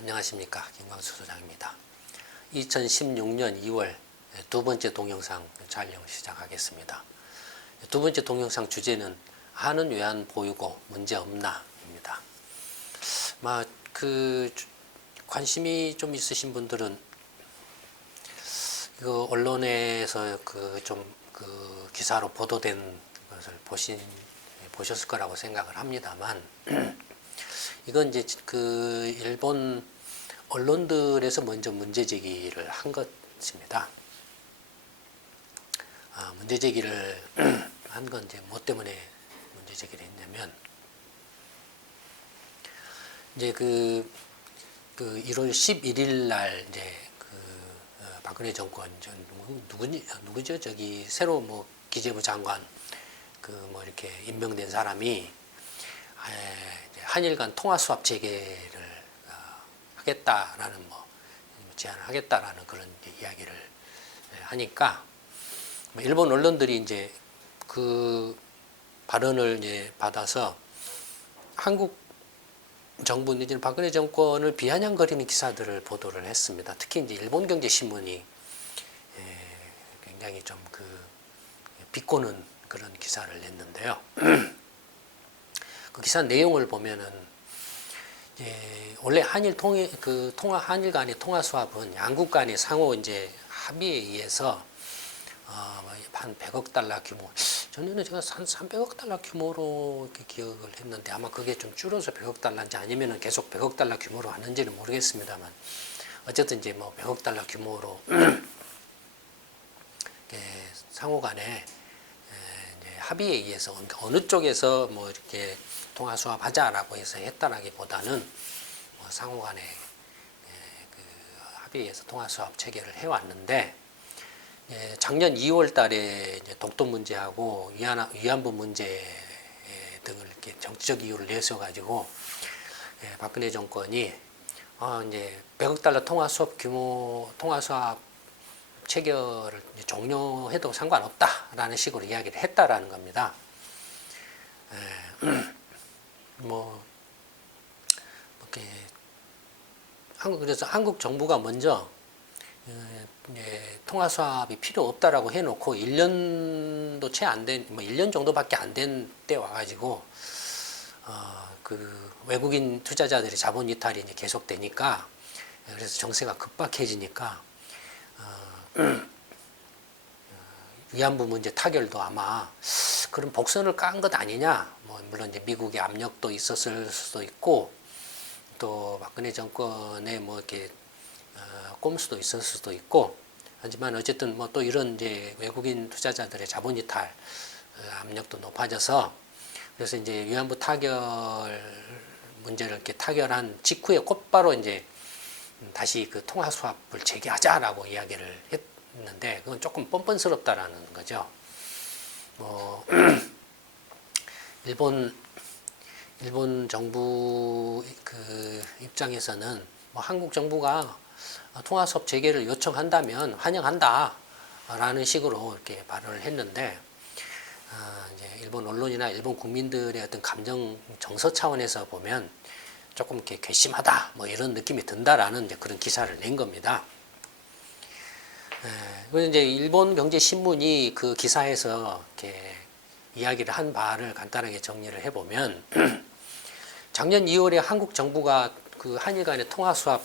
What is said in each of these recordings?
안녕하십니까, 김광수 소장입니다. 2016년 2월 두 번째 동영상 촬영 시작하겠습니다. 두 번째 동영상 주제는 한은 외환 보유고 문제 없나입니다. 관심이 좀 있으신 분들은 이거 언론에서 기사로 보도된 것을 보셨을 거라고 생각을 합니다만, 이건 이제 일본 언론들에서 먼저 문제 제기를 한 것입니다. 문제 제기를 한 건 이제 뭐 때문에 문제 제기를 했냐면, 이제 1월 11일 날 이제 박근혜 정권 누구죠? 새로 기재부 장관 이렇게 임명된 사람이 한일 간 통화 수합 재개를 하겠다라는 제안을 하겠다라는 그런 이야기를 하니까, 일본 언론들이 이제 그 발언을 이제 받아서 한국 정부 내지는 박근혜 정권을 비아냥거리는 기사들을 보도를 했습니다. 특히 이제 일본경제신문이 굉장히 좀 비꼬는 그런 기사를 냈는데요. 그 기사 내용을 보면은 원래 한일 한일 간의 통화 수합은 양국 간의 상호 이제 합의에 의해서 한 100억 달러 규모, 전에는 제가 한 300억 달러 규모로 이렇게 기억을 했는데, 아마 그게 좀 줄어서 100억 달러인지 아니면은 계속 100억 달러 규모로 하는지는 모르겠습니다만, 어쨌든 이제 100억 달러 규모로 상호 간에 합의에 의해서, 그러니까 어느 쪽에서 이렇게 통화 수합하자라고 해서 했다라기보다는 상호 간에 합의에 의해서 통화 수합 체결을 해왔는데, 작년 2월 달에 이제 독도 문제하고 위안부 문제 등을 이렇게 정치적 이유를 내세워가지고 박근혜 정권이 이제 100억 달러 통화 수합 체결을 종료해도 상관없다라는 식으로 이야기를 했다라는 겁니다. 그래서 한국 정부가 먼저 통화 수합이 필요 없다라고 해놓고 1년도 채 안 된, 1년 정도밖에 안 된 때 와가지고 외국인 투자자들의 자본 이탈이 이제 계속되니까, 그래서 정세가 급박해지니까 위안부 문제 타결도 아마 그런 복선을 깐 것 아니냐. 물론 이제 미국의 압력도 있었을 수도 있고, 또 박근혜 정권의 이렇게 꼼수도 있을 수도 있고, 하지만 어쨌든 또 이런 이제 외국인 투자자들의 자본 이탈 압력도 높아져서, 그래서 이제 위안부 타결 문제를 이렇게 타결한 직후에 곧바로 이제 다시 통화 수합을 재개하자라고 이야기를 했는데, 그건 조금 뻔뻔스럽다라는 거죠. 일본 정부 입장에서는 한국 정부가 통화 수합 재개를 요청한다면 환영한다라는 식으로 이렇게 발언을 했는데, 이제 일본 언론이나 일본 국민들의 어떤 감정 정서 차원에서 보면 조금 이렇게 괘씸하다 이런 느낌이 든다라는 이제 그런 기사를 낸 겁니다. 그래서 이제 일본 경제 신문이 그 기사에서 이렇게 이야기를 한 바를 간단하게 정리를 해보면, 작년 2월에 한국 정부가 한일 간의 통화 수합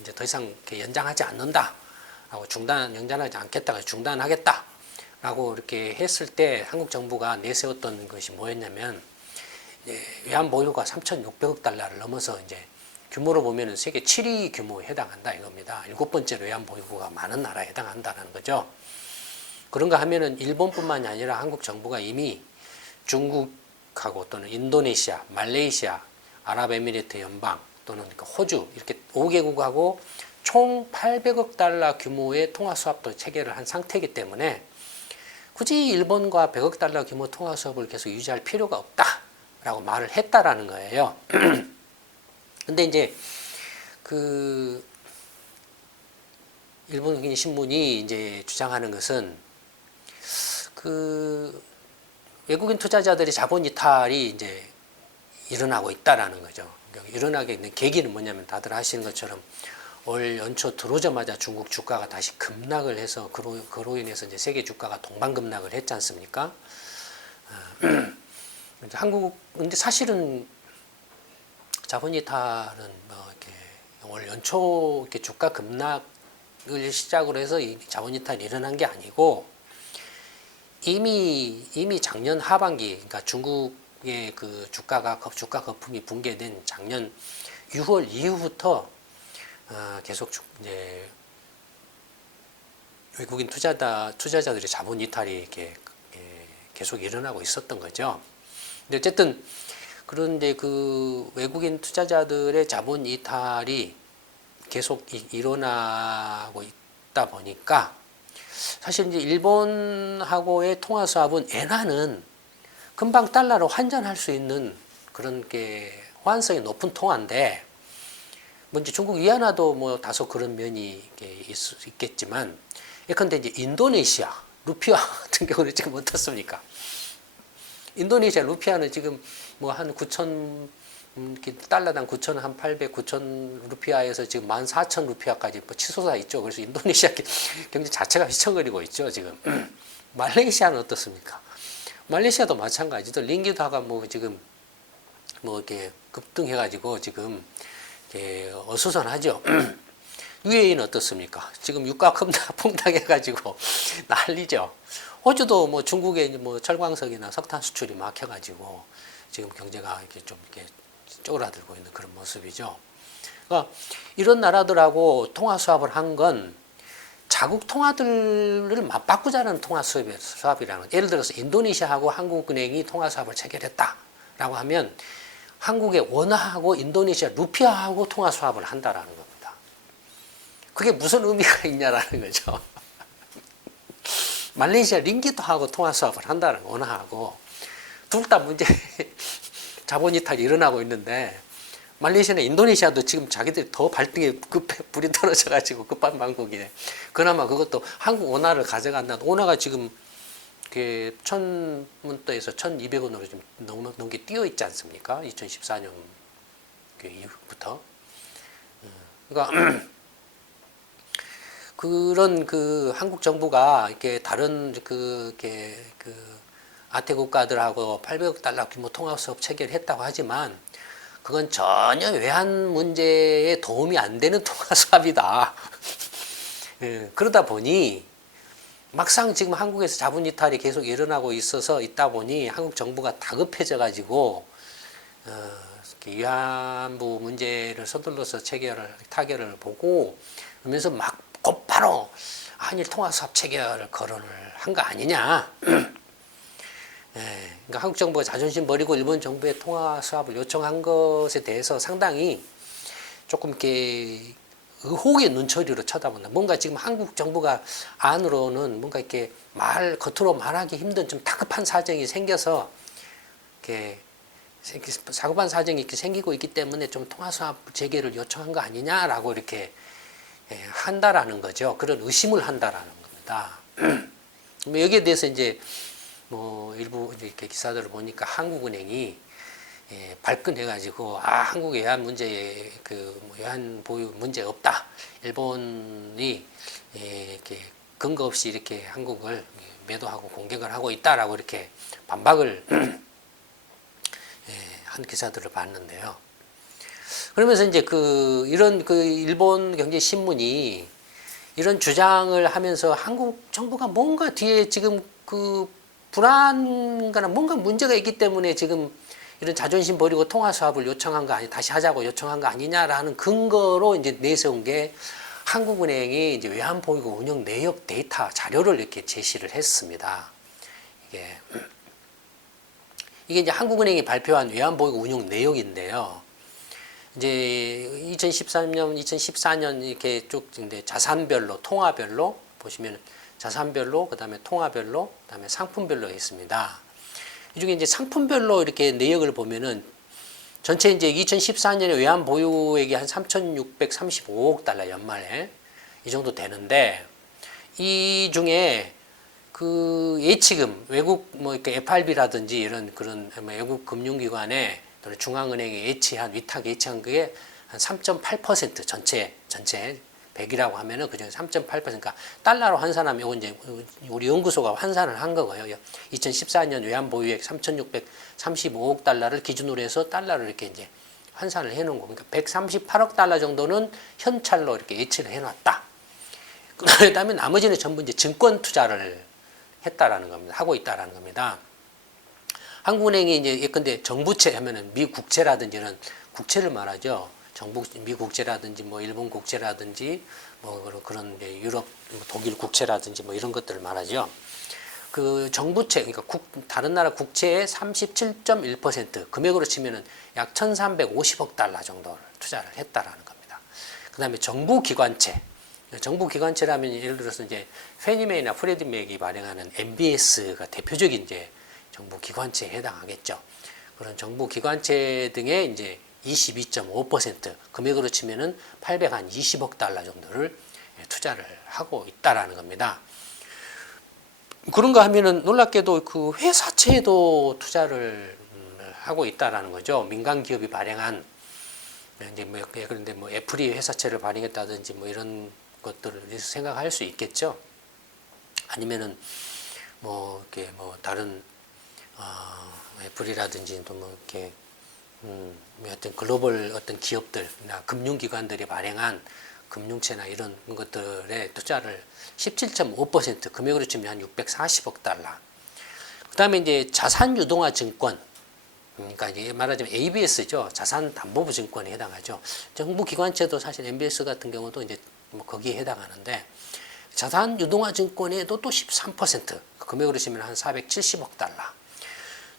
이제 더 이상 이렇게 연장하지 않는다라고 연장하지 않겠다가 중단하겠다라고 이렇게 했을 때 한국 정부가 내세웠던 것이 뭐였냐면, 외환 보유가 3,600억 달러를 넘어서 이제 규모로 보면은 세계 7위 규모에 해당한다 이겁니다. 7번째로 외환 보유고가 많은 나라에 해당한다는 거죠. 그런가 하면은 일본뿐만이 아니라 한국 정부가 이미 중국하고 또는 인도네시아, 말레이시아, 아랍에미리트 연방 또는 호주 이렇게 5개국하고 총 800억 달러 규모의 통화 수합도 체결을 한 상태이기 때문에 굳이 일본과 100억 달러 규모 통화 수합을 계속 유지할 필요가 없다라고 말을 했다라는 거예요. 근데 이제 일본 신문이 이제 주장하는 것은 외국인 투자자들의 자본 이탈이 이제 일어나고 있다라는 거죠. 일어나게 있는 계기는 뭐냐면 다들 아시는 것처럼 올 연초 들어오자마자 중국 주가가 다시 급락을 해서 그로 인해서 이제 세계 주가가 동반급락을 했지 않습니까? 한국 근데 사실은 자본 이탈은 뭐 이렇게 올 연초 이렇게 주가 급락을 시작으로 해서 이 자본 이탈이 일어난 게 아니고 이미 작년 하반기 그러니까 중국의 그 주가 거품이 붕괴된 작년 6월 이후부터 계속 이제 외국인 투자자들의 자본 이탈이 이렇게 계속 일어나고 있었던 거죠. 근데 어쨌든 그런데 그 외국인 투자자들의 자본 이탈이 계속 일어나고 있다 보니까 사실 이제 일본하고의 통화 수합은 엔화는 금방 달러로 환전할 수 있는 그런 게 호환성이 높은 통화인데 먼저 중국 위안화도 뭐 다소 그런 면이 있겠지만 예컨대 이제 인도네시아 루피아 같은 경우는 지금 어떻습니까? 인도네시아 루피아는 지금 뭐 한 9천 달러당 9천 한 800, 9천 루피아에서 지금 14,000 루피아까지 뭐 치솟아 있죠. 그래서 인도네시아 경제 자체가 휘청거리고 있죠. 지금 말레이시아는 어떻습니까? 말레이시아도 마찬가지죠. 링기드화가 뭐 지금 뭐 이렇게 급등해가지고 지금 어수선하죠. UAE는 어떻습니까? 지금 유가 폭락해가지고 난리죠. 호주도 뭐 중국에 뭐 철광석이나 석탄 수출이 막혀가지고 지금 경제가 이렇게 좀 이렇게 쪼그라들고 있는 그런 모습이죠. 그러니까 이런 나라들하고 통화 수합을 한 건 자국 통화들을 맞바꾸자는 통화 수합이라는 예를 들어서 인도네시아하고 한국은행이 통화 수합을 체결했다라고 하면 한국의 원화하고 인도네시아 루피아하고 통화 수합을 한다라는 겁니다. 그게 무슨 의미가 있냐라는 거죠. 말레이시아 링기트하고 통화 수합을 한다는 원화하고 둘 다 문제 자본 이탈이 일어나고 있는데 말레이시아나 인도네시아도 지금 자기들이 더 발등에 불이 떨어져가지고 급반방국이네. 그나마 그것도 한국 원화를 가져간다. 원화가 지금 1,000원대에서 1,200원으로 좀 넘게 뛰어 있지 않습니까? 2014년 이후부터. 그러니까 그런 그 한국 정부가 이렇게 다른 그 아태 국가들하고 800억 달러 규모 통화 수업 체결했다고 하지만 그건 전혀 외환 문제에 도움이 안 되는 통화 수합이다. 그러다 보니 막상 지금 한국에서 자본 이탈이 계속 일어나고 있다 보니 한국 정부가 다급해져 가지고 위안부 문제를 서둘러서 타결을 보고 그러면서 막 곧바로 한일 통화 수합 체결을 거론을 한 거 아니냐. 그러니까 한국 정부가 자존심 버리고 일본 정부의 통화 수합을 요청한 것에 대해서 상당히 조금 이렇게 의혹의 눈초리로 쳐다본다. 뭔가 지금 한국 정부가 안으로는 뭔가 이렇게 겉으로 말하기 힘든 좀 다급한 사정이 생겨서 이렇게 다급한 사정이 이렇게 생기고 있기 때문에 좀 통화 수합 재개를 요청한 거 아니냐라고 이렇게 한다라는 거죠. 그런 의심을 한다라는 겁니다. 여기에 대해서 이제 뭐 일부 이렇게 기사들을 보니까 한국은행이 발끈해가지고 한국 외환 문제에 외환 보유 문제 없다. 일본이 이렇게 근거 없이 이렇게 한국을 매도하고 공격을 하고 있다라고 이렇게 반박을 한 기사들을 봤는데요. 그러면서 이제 이런 일본 경제 신문이 이런 주장을 하면서 한국 정부가 뭔가 뒤에 지금 불안거나 뭔가 문제가 있기 때문에 지금 이런 자존심 버리고 통화 수합을 요청한 거 다시 하자고 요청한 거 아니냐라는 근거로 이제 내세운 게 한국은행이 이제 외환보유고 운영 내역 데이터 자료를 이렇게 제시를 했습니다. 이게 이제 한국은행이 발표한 외환보유고 운용 내역인데요. 이제 2014년 이렇게 쭉 이제 자산별로 통화별로 보시면 자산별로 그다음에 통화별로 그다음에 상품별로 있습니다. 이 중에 이제 상품별로 이렇게 내역을 보면은 전체 이제 2014년에 외환 보유액이 한 3,635억 달러 연말에 이 정도 되는데 이 중에 예치금 외국 뭐 이렇게 FRB라든지 이런 그런 외국 금융기관에 또는 중앙은행이 예치한 위탁 예치한 그게 한 3.8% 전체 100이라고 하면은 그중에 3.8% 그러니까 달러로 환산하면 이거 이제 우리 연구소가 환산을 한 거고요. 2014년 외환 보유액 3,635억 달러를 기준으로 해서 달러를 이렇게 이제 환산을 해 놓은 거. 그러니까 138억 달러 정도는 현찰로 이렇게 예치를 해 놨다. 그다음에 나머지는 전부 이제 증권 투자를 했다라는 겁니다. 하고 있다라는 겁니다. 한국은행이 이제 예컨대 정부채 하면은 미국채라든지 이런 국채를 말하죠. 미국채라든지 뭐 일본 국채라든지 뭐 그런 유럽 독일 국채라든지 뭐 이런 것들을 말하죠. 그 정부채 그러니까 다른 나라 국채의 37.1% 금액으로 치면은 약 1,350억 달러 정도를 투자를 했다라는 겁니다. 그다음에 정부 기관채라면 예를 들어서 이제 페니메이나 프레디맥이 발행하는 MBS가 대표적인 이제 정부 기관채에 해당하겠죠. 그런 정부 기관채 등의 이제 22.5% 금액으로 치면은 820억 달러 정도를 투자를 하고 있다라는 겁니다. 그런가 하면은 놀랍게도 그 회사채도 투자를 하고 있다라는 거죠. 민간 기업이 발행한 이제 뭐 그런데 뭐 애플이 회사채를 발행했다든지 뭐 이런 것들을 생각할 수 있겠죠. 아니면은 뭐 이렇게 뭐 다른 애플이라든지 또 뭐 이렇게 어떤 글로벌 어떤 기업들이나 금융기관들이 발행한 금융채나 이런 것들에 투자를 17.5% 금액으로 치면 한 640억 달러. 그 다음에 이제 자산유동화 증권. 그러니까 이제 말하자면 ABS죠. 자산담보부 증권에 해당하죠. 정부 기관채도 사실 MBS 같은 경우도 이제 뭐 거기에 해당하는데 자산유동화 증권에도 또 13% 금액으로 치면 한 470억 달러.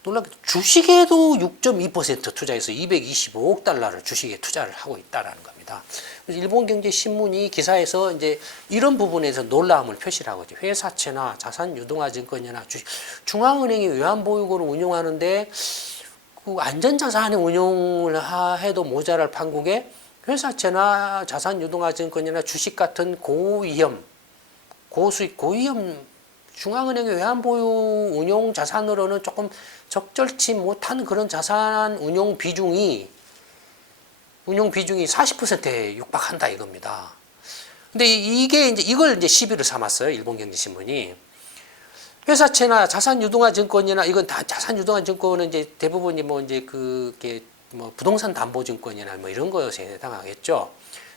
놀랍게 주식에도 6.2% 투자해서 225억 달러를 주식에 투자를 하고 있다라는 겁니다. 일본경제신문이 기사에서 이제 이런 부분에서 놀라움을 표시를 하고 있죠. 회사채나 자산유동화증권이나 주식, 중앙은행이 외환보유고를 운용하는데 그 안전자산의 운용을 해도 모자랄 판국에 회사채나 자산유동화증권이나 주식 같은 고위험, 고수익, 고위험 중앙은행의 외환보유 운용 자산으로는 조금 적절치 못한 그런 자산 운용 비중이 40%에 육박한다 이겁니다. 근데 이게 이제 이걸 이제 시비를 삼았어요. 일본경제신문이. 회사채나 자산유동화증권이나 이건 다 자산유동화증권은 이제 대부분이 뭐 이제 그게 뭐 부동산 담보증권이나 뭐 이런 것에 해당하겠죠.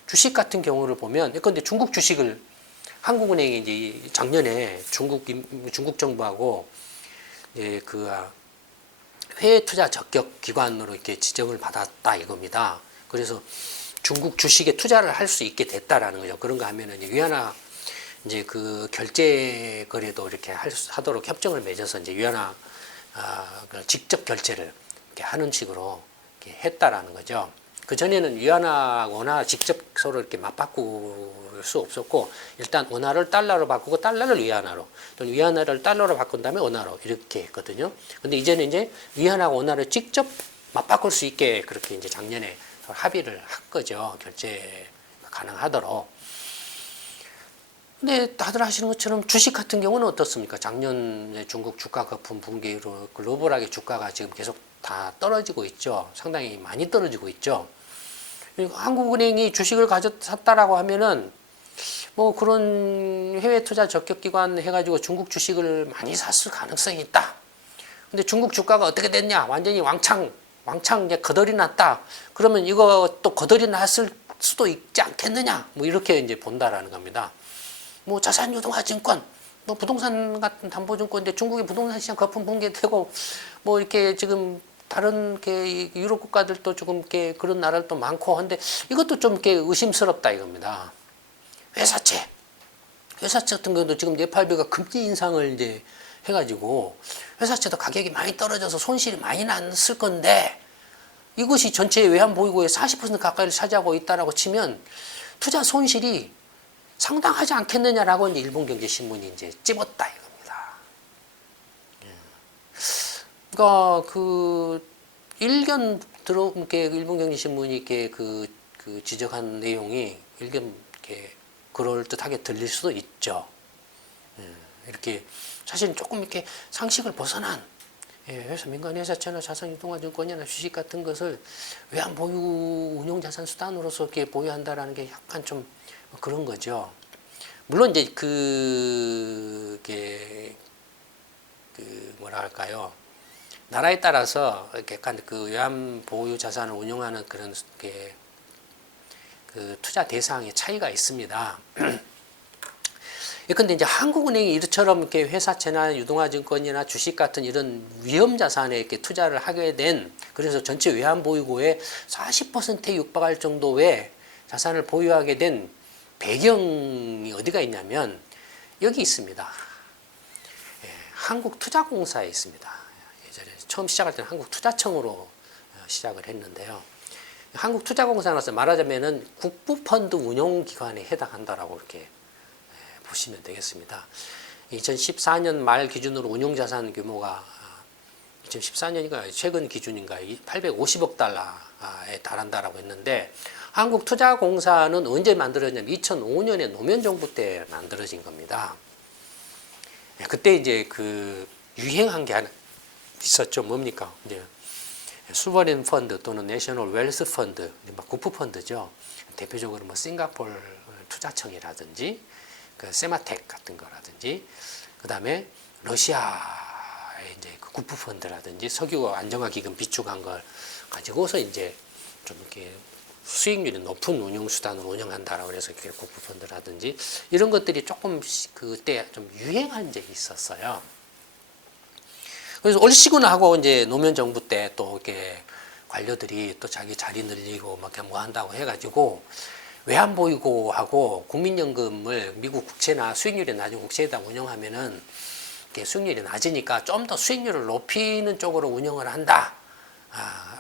주식 같은 경우를 보면 예컨대 중국 주식을 한국은행이 이제 작년에 중국 정부하고 이제 그 해외 투자 적격 기관으로 이렇게 지정을 받았다 이겁니다. 그래서 중국 주식에 투자를 할 수 있게 됐다라는 거죠. 그런가 하면은 이제 위안화 이제 그 결제 거래도 이렇게 하도록 협정을 맺어서 이제 위안화 직접 결제를 이렇게 하는 식으로 이렇게 했다라는 거죠. 그 전에는 위안화 원화 직접 서로 이렇게 맞바꿀 수 없었고 일단 원화를 달러로 바꾸고 달러를 위안화로 또는 위안화를 달러로 바꾼 다음에 원화로 이렇게 했거든요. 근데 이제는 이제 위안화 원화를 직접 맞바꿀 수 있게 그렇게 이제 작년에 합의를 한 거죠. 결제 가능하도록. 근데 다들 아시는 것처럼 주식 같은 경우는 어떻습니까? 작년에 중국 주가 거품 붕괴로 글로벌하게 주가가 지금 계속 다 떨어지고 있죠. 상당히 많이 떨어지고 있죠. 한국은행이 주식을 샀다라고 하면은 뭐 그런 해외 투자 적격 기관 해가지고 중국 주식을 많이 샀을 가능성이 있다. 근데 중국 주가가 어떻게 됐냐? 완전히 왕창 이제 거덜이 났다. 그러면 이거 또 거덜이 났을 수도 있지 않겠느냐? 뭐 이렇게 이제 본다라는 겁니다. 뭐 자산유동화증권, 뭐 부동산 같은 담보증권인데 중국의 부동산 시장 거품 붕괴되고 뭐 이렇게 지금 다른 이렇게 유럽 국가들도 조금 이렇게 그런 나라들도 많고 한데 이것도 좀 이렇게 의심스럽다 이겁니다. 회사채 같은 경우도 지금 네팔비가 금리 인상을 이제 해가지고 회사채도 가격이 많이 떨어져서 손실이 많이 났을 건데 이것이 전체 외환 보유고의 40% 가까이를 차지하고 있다라고 치면 투자 손실이 상당하지 않겠느냐라고 이제 일본경제신문이 이제 찝었다 이겁니다. 그러니까 그 일견 이렇게 일본경제신문이 이렇게 그 지적한 내용이 일견 이렇게 그럴 듯하게 들릴 수도 있죠. 이렇게 사실 조금 이렇게 상식을 벗어난 회사 민간회사채나 자산유동화증권이나 주식 같은 것을 외환보유 운용자산 수단으로서 이렇게 보유한다라는 게 약간 좀 그런 거죠. 물론 이제 그게 뭐라 할까요? 나라에 따라서 약간 그 외환보유 자산을 운용하는 그런 그 투자 대상의 차이가 있습니다. 근데 이제 한국은행이 이처럼 이렇게 회사채나 유동화증권이나 주식 같은 이런 위험 자산에 이렇게 투자를 하게 된, 그래서 전체 외환 보유고의 40%에 육박할 정도의 자산을 보유하게 된 배경이 어디가 있냐면 여기 있습니다. 한국투자공사에 있습니다. 예전에 처음 시작할 때는 한국투자청으로 시작을 했는데요. 한국투자공사라서 말하자면은 국부펀드 운용기관에 해당한다라고 이렇게 보시면 되겠습니다. 2014년 말 기준으로 운용자산 규모가 2014년인가 최근 기준인가 850억 달러에 달한다라고 했는데, 한국투자공사는 언제 만들어졌냐면 2005년에 노무현 정부 때 만들어진 겁니다. 그때 이제 그 유행한 게 하나 있었죠. 뭡니까? 이제 수버린 펀드 또는 내셔널 웰스 펀드, 국부 펀드죠. 대표적으로 뭐 싱가포르 투자청이라든지 그 세마텍 같은 거라든지, 그 다음에 러시아의 이제 그 국부 펀드라든지 석유 안정화 기금 비축한 걸 가지고서 이제 좀 이렇게 수익률이 높은 운용 수단을 운영한다라고 해서 이렇게 국부 펀드라든지 이런 것들이 조금 그때 좀 유행한 적이 있었어요. 그래서 얼씨구나 하고 이제 노무현 정부 때 또 이렇게 관료들이 또 자기 자리 늘리고 막 뭐 한다고 해가지고 외환보유고하고 국민연금을 미국 국채나 수익률이 낮은 국채에다 운영하면은 수익률이 낮으니까 좀 더 수익률을 높이는 쪽으로 운영을 한다.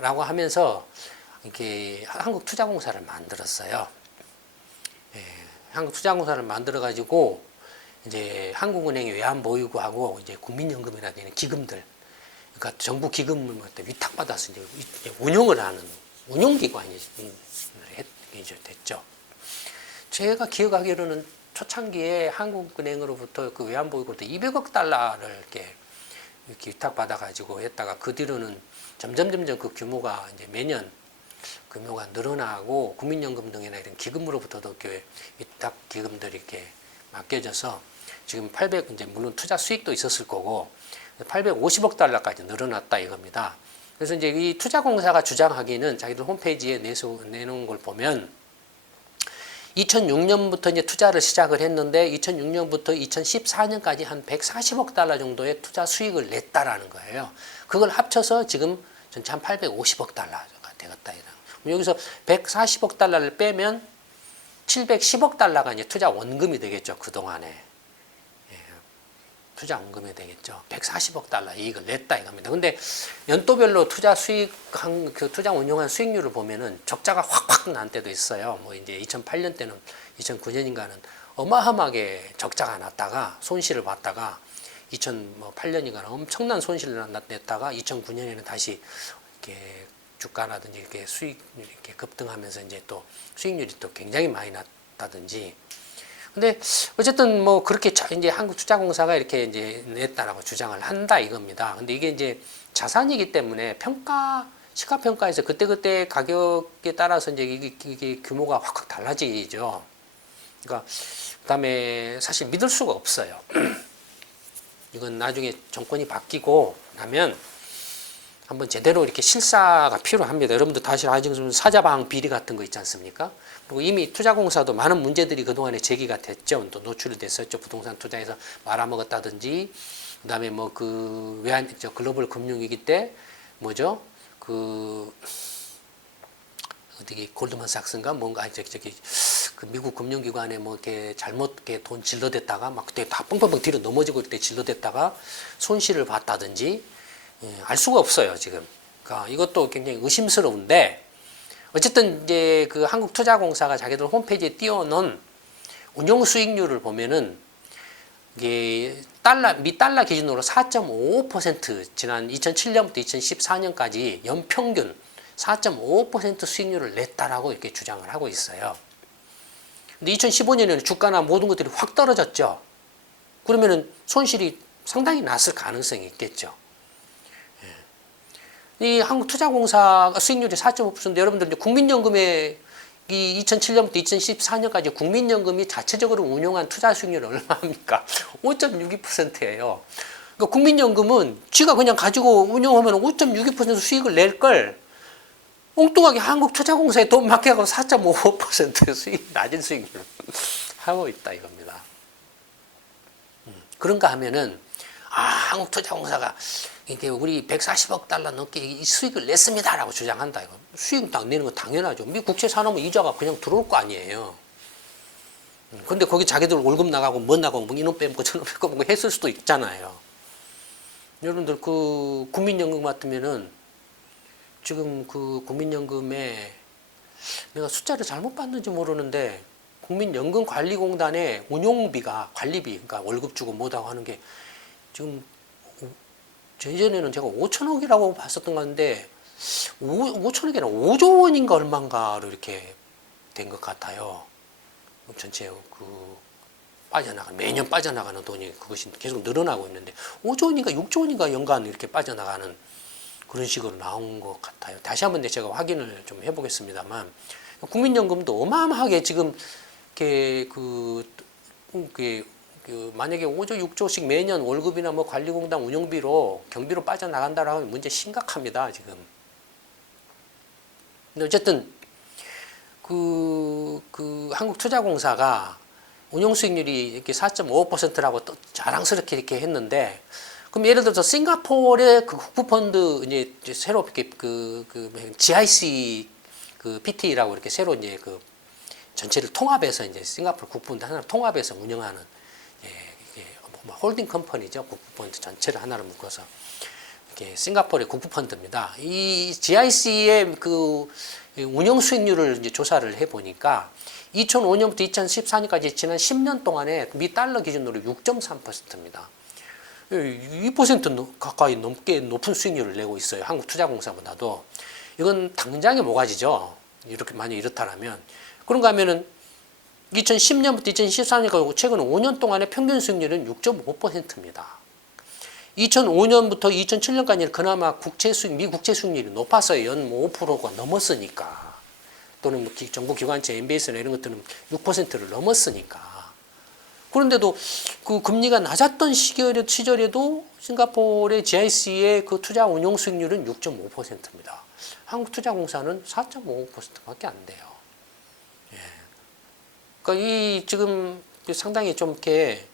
라고 하면서 이렇게 한국투자공사를 만들었어요. 한국투자공사를 만들어가지고 이제 한국은행의 외환보유고하고 이제 국민연금이라는 기금들, 그러니까 정부 기금을 위탁받아서 이제 운용을 하는 운용기관이 됐죠. 제가 기억하기로는 초창기에 한국은행으로부터 그 외환보유고도 200억 달러를 이렇게 위탁받아가지고 했다가 그 뒤로는 점점 그 규모가 이제 매년 규모가 늘어나고 국민연금 등이나 이런 기금으로부터도 이렇게 위탁 기금들이 이렇게 맡겨져서 지금 800 이제 물론 투자 수익도 있었을 거고 850억 달러까지 늘어났다 이겁니다. 그래서 이제 이 투자공사가 주장하기는 자기들 홈페이지에 내놓은 걸 보면 2006년부터 이제 투자를 시작을 했는데 2006년부터 2014년까지 한 140억 달러 정도의 투자 수익을 냈다라는 거예요. 그걸 합쳐서 지금 전체 한 850억 달러가 되었다. 여기서 140억 달러를 빼면 710억 달러가 이제 투자 원금이 되겠죠. 그동안에. 투자 원금이 되겠죠. 140억 달러 이익을 냈다 이겁니다. 근데 연도별로 투자 수익 그 투자 운용한 수익률을 보면은 적자가 확 난 때도 있어요. 뭐 이제 2008년 때는 2009년인가는 어마어마하게 적자가 났다가 손실을 봤다가 2008년인가는 엄청난 손실을 냈다가 2009년에는 다시 이렇게 주가라든지 이렇게 수익률이 이렇게 급등하면서 이제 또 수익률이 또 굉장히 많이 났다든지. 근데 어쨌든 뭐 그렇게 이제 한국투자공사가 이렇게 이제 냈다라고 주장을 한다 이겁니다. 근데 이게 이제 자산이기 때문에 시가평가에서 그때 가격에 따라서 이제 이게 규모가 확 달라지죠. 그러니까 그다음에 사실 믿을 수가 없어요. 이건 나중에 정권이 바뀌고 나면 한번 제대로 이렇게 실사가 필요합니다. 여러분들 다시 아시는 사자방 비리 같은 거 있지 않습니까? 그리고 이미 투자공사도 많은 문제들이 그동안에 제기가 됐죠. 또 노출이 됐었죠. 부동산 투자에서 말아먹었다든지, 그 다음에 뭐 그 글로벌 금융위기 때 뭐죠? 어떻게 골드만삭스인가 뭔가 그 미국 금융기관에 뭐 이렇게 잘못 이렇게 돈 질러댔다가 막 그때 다 뻥뻥뻥 뒤로 넘어지고 그때 질러댔다가 손실을 봤다든지 알 수가 없어요 지금. 그러니까 이것도 굉장히 의심스러운데 어쨌든 이제 그 한국투자공사가 자기들 홈페이지에 띄워놓은 운용 수익률을 보면은 이게 미 달러 기준으로 4.55% 지난 2007년부터 2014년까지 연평균 4.55% 수익률을 냈다라고 이렇게 주장을 하고 있어요. 근데 2015년에는 주가나 모든 것들이 확 떨어졌죠. 그러면은 손실이 상당히 났을 가능성이 있겠죠. 이 한국투자공사가 수익률이 4.5%인데 여러분들 이제 국민연금에 이 2007년부터 2014년까지 국민연금이 자체적으로 운용한 투자 수익률이 얼마입니까? 5.62%예요. 그러니까 국민연금은 쥐가 그냥 가지고 운용하면 5.62% 수익을 낼 걸 엉뚱하게 한국투자공사에 돈 맡겨가고 4.55% 수익, 낮은 수익률을 하고 있다 이겁니다. 그런가 하면은 한국투자공사가 이게 우리 140억 달러 넘게 수익을 냈습니다라고 주장한다 이거. 수익 내는 거 당연하죠. 미 국채 사놓으면 이자가 그냥 들어올 거 아니에요. 근데 거기 자기들 월급 나가고 뭐 나가고 뭐 이놈 빼먹고 저놈 빼먹고 했을 수도 있잖아요. 여러분들 그 국민연금 같으면은 지금 그 국민연금에 내가 숫자를 잘못 봤는지 모르는데 국민연금관리공단의 운용비가 관리비 그러니까 월급 주고 뭐다고 하는 게 지금 예전에는 제가 5천억이라고 봤었던 건데 5천억이 아니라 5조 원인가 얼마인가로 이렇게 된 것 같아요. 전체 그 매년 빠져나가는 돈이 그것이 계속 늘어나고 있는데 5조 원인가 6조 원인가 연간 이렇게 빠져나가는 그런 식으로 나온 것 같아요. 다시 한번 제가 확인을 좀 해보겠습니다만 국민연금도 어마어마하게 지금 이렇게 만약에 5조 6조씩 매년 월급이나 뭐 관리공단 운영비로 경비로 빠져나간다고 하면 문제 심각합니다 지금. 근데 어쨌든 그 한국투자공사가 운용수익률이 이렇게 4.55%라고 또 자랑스럽게 이렇게 했는데, 그럼 예를 들어서 싱가포르의 그 국부펀드 이제 새로 이렇게 GIC 그 PT라고 이렇게 새로 이제 그 전체를 통합해서 이제 싱가포르 국부펀드 하나를 통합해서 운영하는 홀딩 컴퍼니죠. 국부펀드 전체를 하나로 묶어서 이렇게 싱가포르의 국부펀드입니다. 이 GIC의 그 운영 수익률을 이제 조사를 해 보니까 2005년부터 2014년까지 지난 10년 동안에 미 달러 기준으로 6.3%입니다. 2% 가까이 넘게 높은 수익률을 내고 있어요. 한국투자공사보다도. 이건 당장의 모가지죠. 이렇게 만약 이렇다면. 그런가 하면은 2010년부터 2014년까지 최근 5년 동안의 평균 수익률은 6.5%입니다. 2005년부터 2007년까지 그나마 미 국채 수익률이 높았어요. 연 5%가 넘었으니까. 또는 뭐 정부 기관채 MBS나 이런 것들은 6%를 넘었으니까. 그런데도 그 금리가 낮았던 시절에도 싱가포르의 GIC의 그 투자 운용 수익률은 6.5%입니다. 한국투자공사는 4.55%밖에 안 돼요. 예. 그러니까 이 지금 상당히 좀 이렇게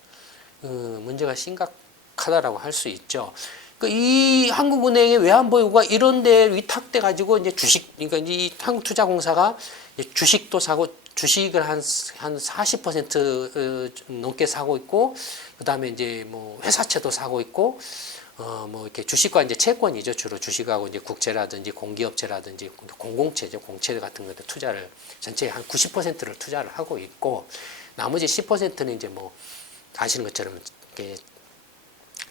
문제가 심각하다라고 할 수 있죠. 그러니까 이 한국은행의 외환보유고가 이런 데 위탁돼 가지고 이제 그러니까 이 한국투자공사가 주식도 사고 주식을 한 40% 넘게 사고 있고, 그 다음에 이제 뭐 회사채도 사고 있고, 뭐 이렇게 주식과 이제 채권이죠. 주로 주식하고 이제 국채라든지 공기업체라든지 공공채죠. 공채 같은 것들 투자를 전체 한 90%를 투자를 하고 있고, 나머지 10%는 이제 뭐 아시는 것처럼 이렇게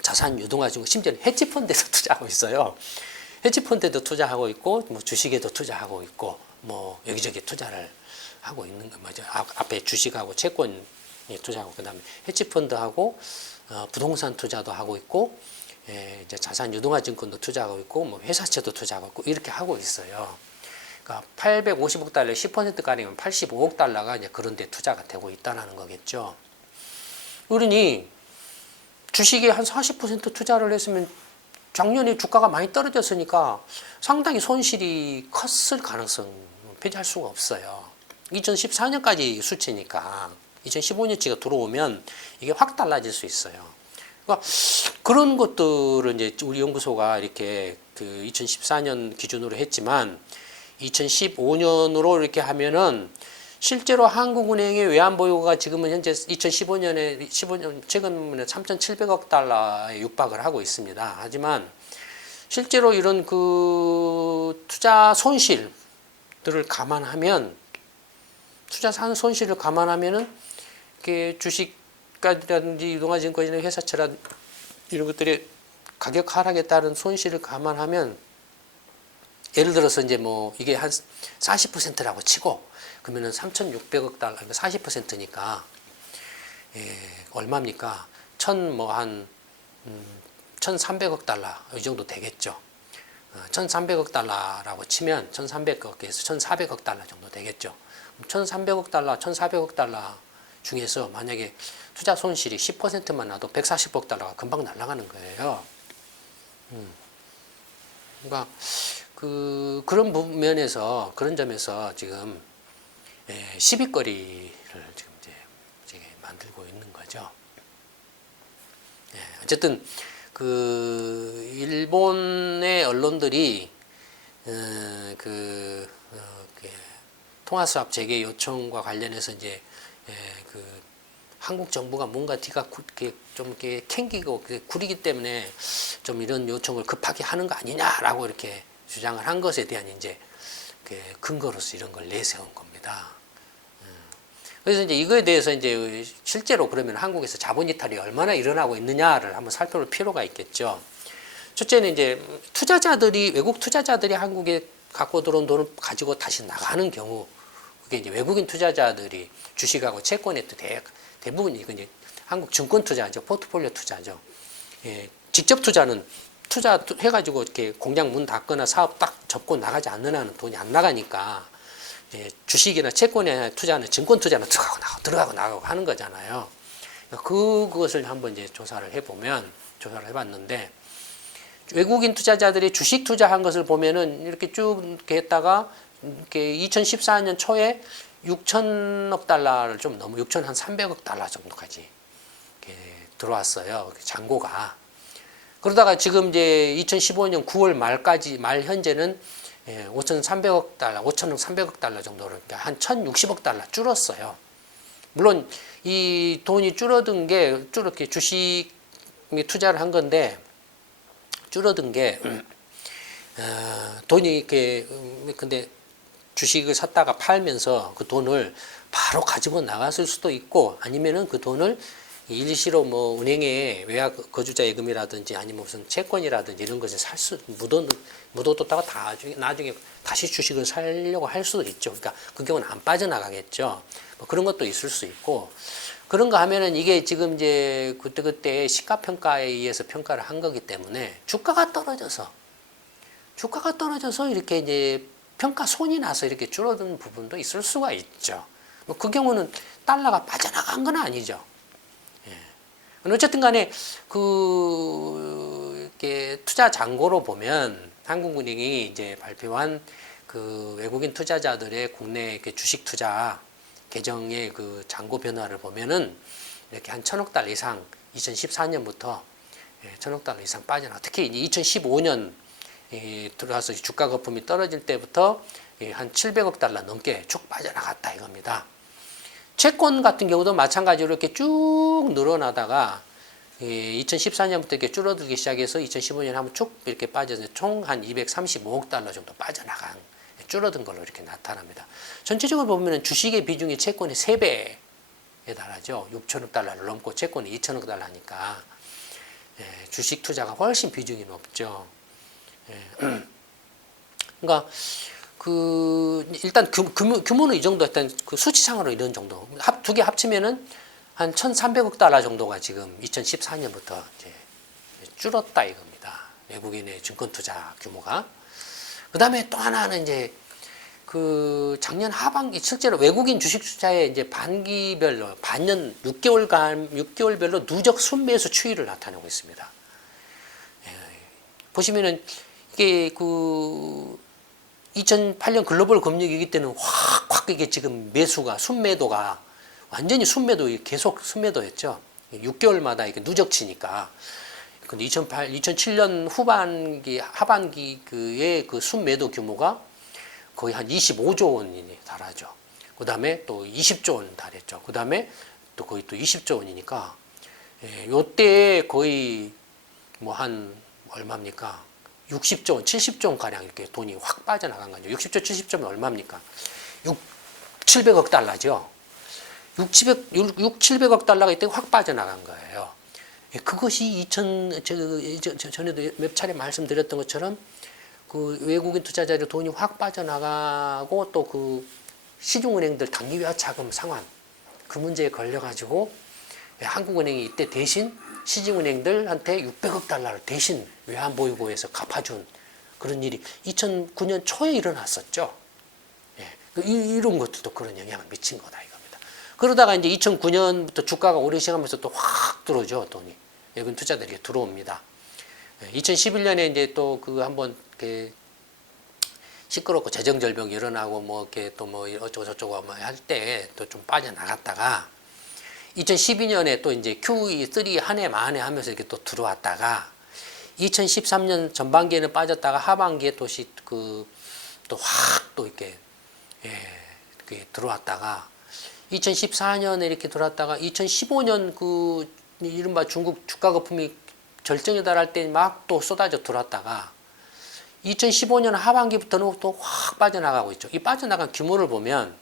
자산 유동화지고 심지어는 헤지펀드에도 투자하고 있어요. 헤지펀드에도 투자하고 있고, 뭐 주식에도 투자하고 있고, 뭐 여기저기 투자를 하고 있는 거 맞죠. 앞에 주식하고 채권에 투자하고, 그다음에 헤지펀드하고 부동산 투자도 하고 있고, 이제 자산 유동화 증권도 투자하고 있고, 뭐 회사채도 투자하고 있고 이렇게 하고 있어요. 그러니까 850억 달러의 10% 가량이면 85억 달러가 이제 그런 데 투자가 되고 있다는 거겠죠. 그러니 주식에 한 40% 투자를 했으면 작년에 주가가 많이 떨어졌으니까 상당히 손실이 컸을 가능성 배제할 수가 없어요. 2014년까지 수치니까 2015년치가 들어오면 이게 확 달라질 수 있어요. 그러니까 그런 것들을 이제 우리 연구소가 이렇게 그 2014년 기준으로 했지만 2015년으로 이렇게 하면은 실제로 한국은행의 외환보유고가 지금은 현재 2015년에 최근 3,700억 달러에 육박을 하고 있습니다. 하지만 실제로 이런 그 투자 손실들을 감안하면 손실을 감안하면은 이렇게 주식이라든지 유동화증권이나 회사채라 이런 것들의 가격 하락에 따른 손실을 감안하면 예를 들어서 이제 뭐 이게 한 40%라고 치고 그러면은 3,600억 달러, 40%니까 얼마입니까? 1,300억 달러 이 정도 되겠죠. 1300억 달러라고 치면 1300억에서 1400억 달러 정도 되겠죠. 1300억 달러, 1400억 달러 중에서 만약에 투자 손실이 10%만 나도 140억 달러가 금방 날아가는 거예요. 그러니까 그런 면에서, 그런 점에서 지금 시비거리를 지금 이제 만들고 있는 거죠. 어쨌든 일본의 언론들이 통화수합 재개 요청과 관련해서 이제 한국 정부가 뭔가 뒤가 좀 이렇게 캥기고 구리기 때문에 좀 이런 요청을 급하게 하는 거 아니냐라고 이렇게 주장을 한 것에 대한 이제 근거로서 이런 걸 내세운 겁니다. 그래서 이제 이거에 대해서 이제 실제로 그러면 한국에서 자본 이탈이 얼마나 일어나고 있느냐를 한번 살펴볼 필요가 있겠죠. 첫째는 이제 외국 투자자들이 한국에 갖고 들어온 돈을 가지고 다시 나가는 경우, 그게 이제 외국인 투자자들이 주식하고 채권의 대부분이 이제 한국 증권 투자죠, 포트폴리오 투자죠. 직접 투자는 투자해가지고 이렇게 공장 문 닫거나 사업 딱 접고 나가지 않는 한은 돈이 안 나가니까 주식이나 채권에 투자는 증권 투자는 들어가고 나가고 하는 거잖아요. 그것을 한번 이제 조사를 해봤는데 외국인 투자자들이 주식 투자한 것을 보면은 이렇게 쭉 이렇게 했다가 이렇게 2014년 초에 6천억 달러를 좀 넘어 6,300억 달러 정도까지 들어왔어요. 잔고가. 그러다가 지금 이제 2015년 9월 말 현재는 5,300억 달러, 5,300억 달러 정도로 한 1,060억 달러 줄었어요. 물론 이 돈이 줄어든 게 이렇게 주식에 투자를 한 건데 줄어든 게 돈이 이렇게 근데 주식을 샀다가 팔면서 그 돈을 바로 가지고 나갔을 수도 있고 아니면은 그 돈을 일시로 뭐 은행에 외화 거주자 예금이라든지 아니면 무슨 채권이라든지 이런 것을 묻어뒀다가 나중에 다시 주식을 사려고 할 수도 있죠. 그러니까 그 경우는 안 빠져나가겠죠. 뭐 그런 것도 있을 수 있고 그런 거 하면은 이게 지금 이제 그때 시가평가에 의해서 평가를 한 거기 때문에 주가가 떨어져서 이렇게 이제 평가 손이 나서 이렇게 줄어든 부분도 있을 수가 있죠. 뭐 그 경우는 달러가 빠져나간 건 아니죠. 어쨌든 간에 이렇게 투자 잔고로 보면 한국은행이 이제 발표한 외국인 투자자들의 국내 주식 투자 계정의 잔고 변화를 보면은 이렇게 한 1,000억 달러 이상 2014년부터 1,000억 달러 이상 빠져나가. 특히 2015년 들어가서 주가 거품이 떨어질 때부터 한 700억 달러 넘게 쭉 빠져나갔다 이겁니다. 채권 같은 경우도 마찬가지로 이렇게 쭉 늘어나다가 2014년부터 이렇게 줄어들기 시작해서 2015년에 한번 쭉 이렇게 빠져서 총 한 235억 달러 정도 빠져나간 줄어든 걸로 이렇게 나타납니다. 전체적으로 보면 주식의 비중이 채권의 3배에 달하죠. 6천억 달러를 넘고 채권이 2천억 달러 하니까 주식 투자가 훨씬 비중이 높죠. 그러니까 일단 규모는 이 정도, 일단 수치상으로 이런 정도. 두 개 합치면은 한 1,300억 달러 정도가 지금 2014년부터 이제 줄었다 이겁니다. 외국인의 증권 투자 규모가. 그 다음에 또 하나는 이제 작년 하반기 실제로 외국인 주식 투자의 이제 반기별로 반년 6개월별로 누적 순매수 추이를 나타내고 있습니다. 보시면은 이게 2008년 글로벌 금융위기 때는 확 이게 지금 순매도가 완전히 계속 순매도였죠. 6개월마다 이게 누적치니까. 근데 2007년 하반기의 순매도 규모가 거의 한 25조 원이 달하죠. 그 다음에 또 20조 원 달했죠. 그 다음에 또 거의 또 20조 원이니까, 요때 거의 뭐 한 얼마입니까? 60조 원, 70조 원 가량 이렇게 돈이 확 빠져나간 거죠. 60조, 70조면 얼마입니까? 700억 달러죠. 700억 달러가 이때 확 빠져나간 거예요. 그것이 전에도 몇 차례 말씀드렸던 것처럼 외국인 투자자들 돈이 확 빠져나가고 또 시중은행들 단기외화 자금 상환 그 문제에 걸려가지고 한국은행이 이때 대신 시중은행들한테 600억 달러를 대신 외환보유고에서 갚아준 그런 일이 2009년 초에 일어났었죠. 예. 이런 것들도 그런 영향을 미친 거다 이겁니다. 그러다가 이제 2009년부터 주가가 오르시면서 또 확 들어오죠. 돈이. 외국인 투자들이 들어옵니다. 2011년에 이제 또 그 한번 시끄럽고 재정절벽이 일어나고 뭐 이렇게 또 뭐 어쩌고 저쩌고 뭐 할 때 또 좀 빠져나갔다가 2012년에 또 이제 QE3 한 해 만에 하면서 이렇게 또 들어왔다가 2013년 전반기에는 빠졌다가 하반기에 또시 또 확 또 이렇게 들어왔다가 2014년에 이렇게 들어왔다가 2015년 그 이른바 중국 주가 거품이 절정에 달할 때 막 또 쏟아져 들어왔다가 2015년 하반기부터는 또 확 빠져나가고 있죠. 이 빠져나간 규모를 보면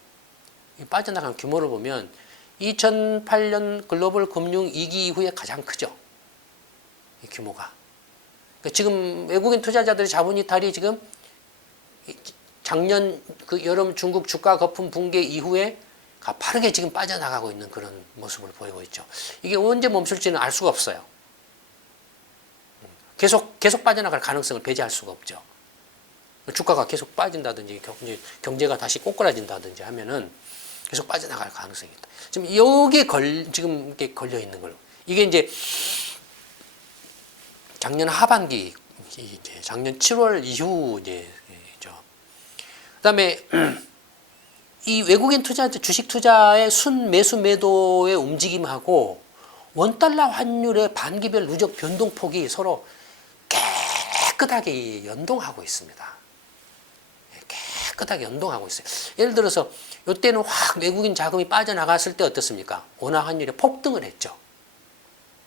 2008년 글로벌 금융 위기 이후에 가장 크죠. 이 규모가. 그러니까 지금 외국인 투자자들의 자본 이탈이 지금 작년 그 여름 중국 주가 거품 붕괴 이후에 가파르게 지금 빠져나가고 있는 그런 모습을 보이고 있죠. 이게 언제 멈출지는 알 수가 없어요. 계속 빠져나갈 가능성을 배제할 수가 없죠. 주가가 계속 빠진다든지 경제가 다시 꼬꾸라진다든지 하면은 계속 빠져나갈 가능성이 있다. 지금 여기에 지금 이렇게 걸려 있는 걸로. 이게 이제 작년 하반기, 이제 작년 7월 이후 이제죠. 그다음에 이 외국인 투자한테 주식 투자의 순 매수 매도의 움직임하고 원달러 환율의 반기별 누적 변동폭이 서로 깨끗하게 연동하고 있습니다. 깨끗하게 연동하고 있어요. 예를 들어서 이때는 확 외국인 자금이 빠져나갔을 때 어떻습니까? 원화 환율이 폭등을 했죠.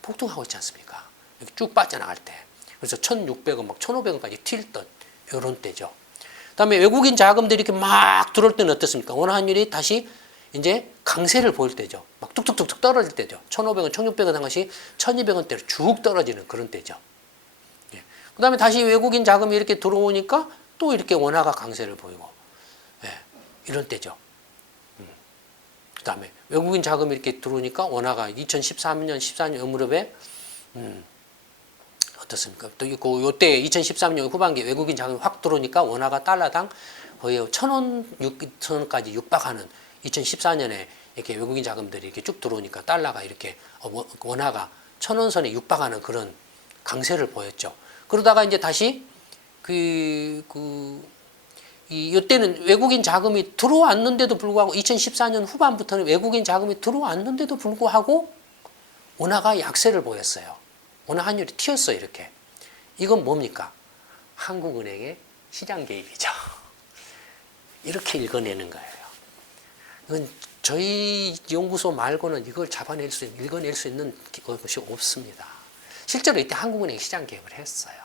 폭등하고 있지 않습니까? 이렇게 쭉 빠져나갈 때. 그래서 1,600원, 막 1,500원까지 튈던 이런 때죠. 그다음에 외국인 자금들이 이렇게 막 들어올 때는 어떻습니까? 원화 환율이 다시 이제 강세를 보일 때죠. 막 뚝뚝뚝뚝 떨어질 때죠. 1,500원, 1,600원 한 것이 1,200원대로 쭉 떨어지는 그런 때죠. 예. 그다음에 다시 외국인 자금이 이렇게 들어오니까 또 이렇게 원화가 강세를 보이고, 예. 이런 때죠. 그다음에 외국인 자금이 이렇게 들어오니까 원화가 2013년, 14년 무렵에 어떻습니까? 또 요때 2013년 후반기 외국인 자금이 확 들어오니까 원화가 달러당 거의 1,000원까지 육박하는 2014년에 이렇게 외국인 자금들이 이렇게 쭉 들어오니까 달러가 이렇게 원화가 1,000원 선에 육박하는 그런 강세를 보였죠. 그러다가 이제 다시 이때는 외국인 자금이 들어왔는데도 불구하고 2014년 후반부터는 외국인 자금이 들어왔는데도 불구하고 원화가 약세를 보였어요. 원화 환율이 튀었어요, 이렇게. 이건 뭡니까? 한국은행의 시장 개입이죠. 이렇게 읽어내는 거예요. 이건 저희 연구소 말고는 이걸 읽어낼 수 있는 것이 없습니다. 실제로 이때 한국은행이 시장 개입을 했어요.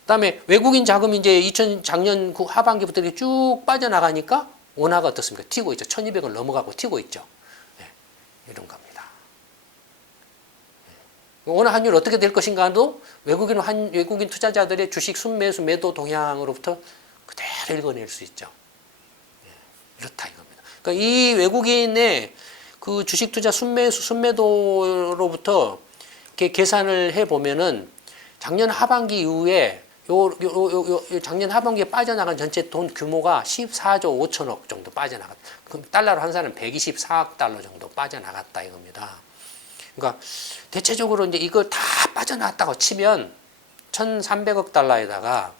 그다음에 외국인 자금이 이제 작년 하반기부터 이렇게 쭉 빠져나가니까 원화가 어떻습니까? 튀고 있죠. 1,200원 넘어가고 튀고 있죠. 네, 이런 겁니다. 원화 환율 어떻게 될 것인가도 외국인 투자자들의 주식 순매수 매도 동향으로부터 그대로 읽어낼 수 있죠. 네, 이렇다 이겁니다. 그러니까 이 외국인의 그 주식 투자 순매수 순매도로부터 이렇게 계산을 해 보면은 작년 하반기 이후에 작년 하반기에 빠져나간 전체 돈 규모가 14조 5천억 정도 빠져나갔다. 그럼 달러로 환산은 124억 달러 정도 빠져나갔다 이겁니다. 그러니까 대체적으로 이제 이걸 다 빠져나갔다고 치면 1,300억 달러에다가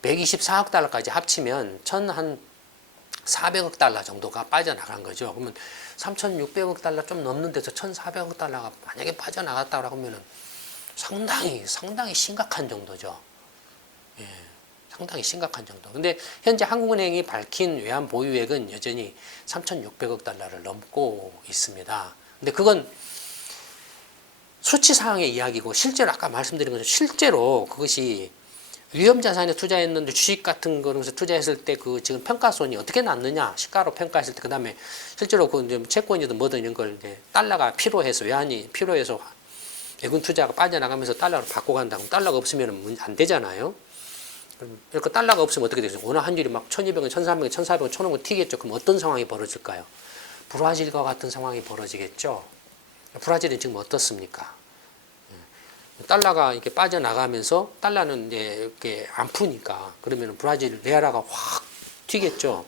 124억 달러까지 합치면 1,400억 달러 정도가 빠져나간 거죠. 그러면 3,600억 달러 좀 넘는 데서 1,400억 달러가 만약에 빠져나갔다고 하면은 상당히 심각한 정도죠. 예, 상당히 심각한 정도. 근데 현재 한국은행이 밝힌 외환 보유액은 여전히 3,600억 달러를 넘고 있습니다. 근데 그건 수치상의 이야기고 실제로 아까 말씀드린 것처럼 실제로 그것이 위험자산에 투자했는데 주식 같은 거에서 투자했을 때 그 지금 평가손이 어떻게 났느냐 시가로 평가했을 때 그다음에 실제로 그 채권이든 뭐든 이런 걸 이제 달러가 필요해서 외환이 필요해서 외국 투자가 빠져나가면서 달러로 바꿔간다고 달러가 없으면 안 되잖아요. 그러니까 달러가 없으면 어떻게 되죠? 원화 환율이 막 1,200원, 1,300원, 1,400원, 1,500원 튀겠죠. 그럼 어떤 상황이 벌어질까요? 브라질과 같은 상황이 벌어지겠죠. 브라질은 지금 어떻습니까? 달러가 이렇게 빠져나가면서 달러는 이제 이렇게 안 푸니까 그러면 브라질 레알화가 확 튀겠죠.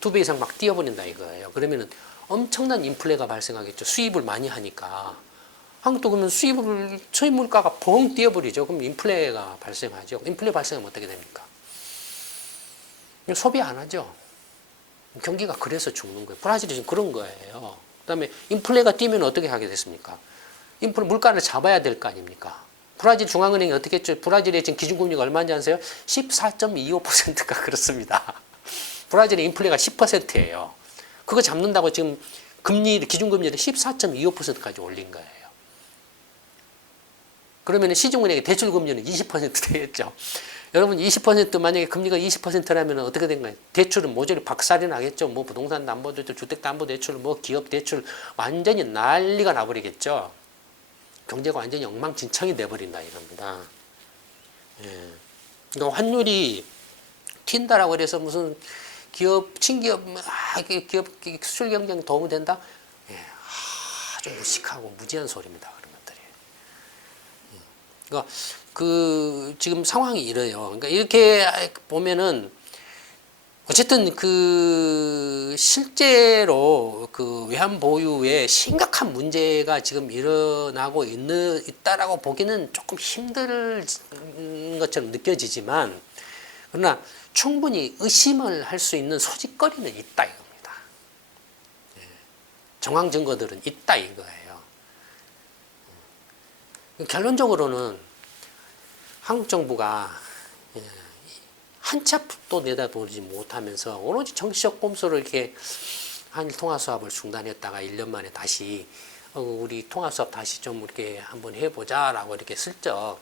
2배 이상 막 뛰어버린다 이거예요. 그러면은 엄청난 인플레가 발생하겠죠. 수입을 많이 하니까. 한국도 그러면 수입 물가가 뻥 뛰어버리죠. 그럼 인플레가 발생하죠. 인플레 발생하면 어떻게 됩니까? 소비 안 하죠. 경기가 그래서 죽는 거예요. 브라질이 지금 그런 거예요. 그 다음에 인플레가 뛰면 어떻게 하게 됐습니까? 물가를 잡아야 될 거 아닙니까? 브라질 중앙은행이 어떻게 했죠? 브라질의 지금 기준금리가 얼마인지 아세요? 14.25%가 그렇습니다. 브라질의 인플레가 10%예요. 그거 잡는다고 지금 기준금리를 14.25%까지 올린 거예요. 그러면 시중은행의 대출금리는 20% 되겠죠. 여러분 20% 만약에 금리가 20%라면 어떻게 된 거예요? 대출은 모조리 박살이 나겠죠. 뭐 부동산 담보대출, 주택담보대출, 뭐 기업대출 완전히 난리가 나버리겠죠. 경제가 완전히 엉망진창이 돼버린다 이겁니다. 예. 그러니까 환율이 튄다라고 그래서 무슨 친기업, 기업 수출 경쟁 도움이 된다? 예. 아주 무식하고 무지한 소리입니다. 그런 것들이. 그러니까 지금 상황이 이래요. 그러니까 이렇게 보면은 어쨌든 실제로 외환 보유에 심각한 문제가 지금 일어나고 있다라고 보기는 조금 힘들 것처럼 느껴지지만 그러나 충분히 의심을 할 수 있는 소짓거리는 있다 이겁니다. 정황 증거들은 있다 이거예요. 결론적으로는 한국 정부가 한 치 앞도 내다보지 못하면서 오로지 정치적 꼼수로 이렇게 한일 통화 수합을 중단했다가 1년 만에 다시 우리 통화 수합 다시 좀 이렇게 한번 해보자라고 이렇게 슬쩍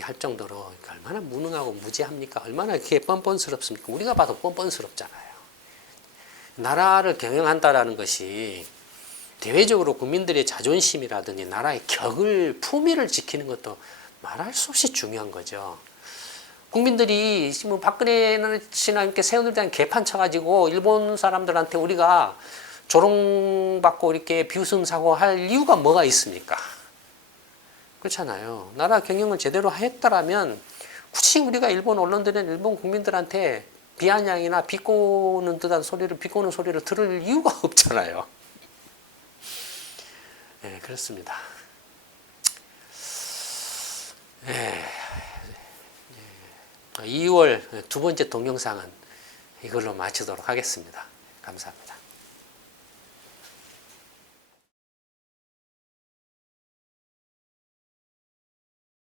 할 정도로 얼마나 무능하고 무지합니까? 얼마나 이렇게 뻔뻔스럽습니까? 우리가 봐도 뻔뻔스럽잖아요. 나라를 경영한다라는 것이 대외적으로 국민들의 자존심이라든지 나라의 품위를 지키는 것도 말할 수 없이 중요한 거죠. 국민들이 지금 박근혜 씨나 이렇게 세운을 대한 개판 쳐가지고 일본 사람들한테 우리가 조롱받고 이렇게 비웃음 사고 할 이유가 뭐가 있습니까? 그렇잖아요. 나라 경영을 제대로 했다라면 굳이 우리가 일본 언론들은 일본 국민들한테 비아냥이나 비꼬는 소리를 들을 이유가 없잖아요. 네, 그렇습니다. 네. 2월 두 번째 동영상은 이걸로 마치도록 하겠습니다. 감사합니다.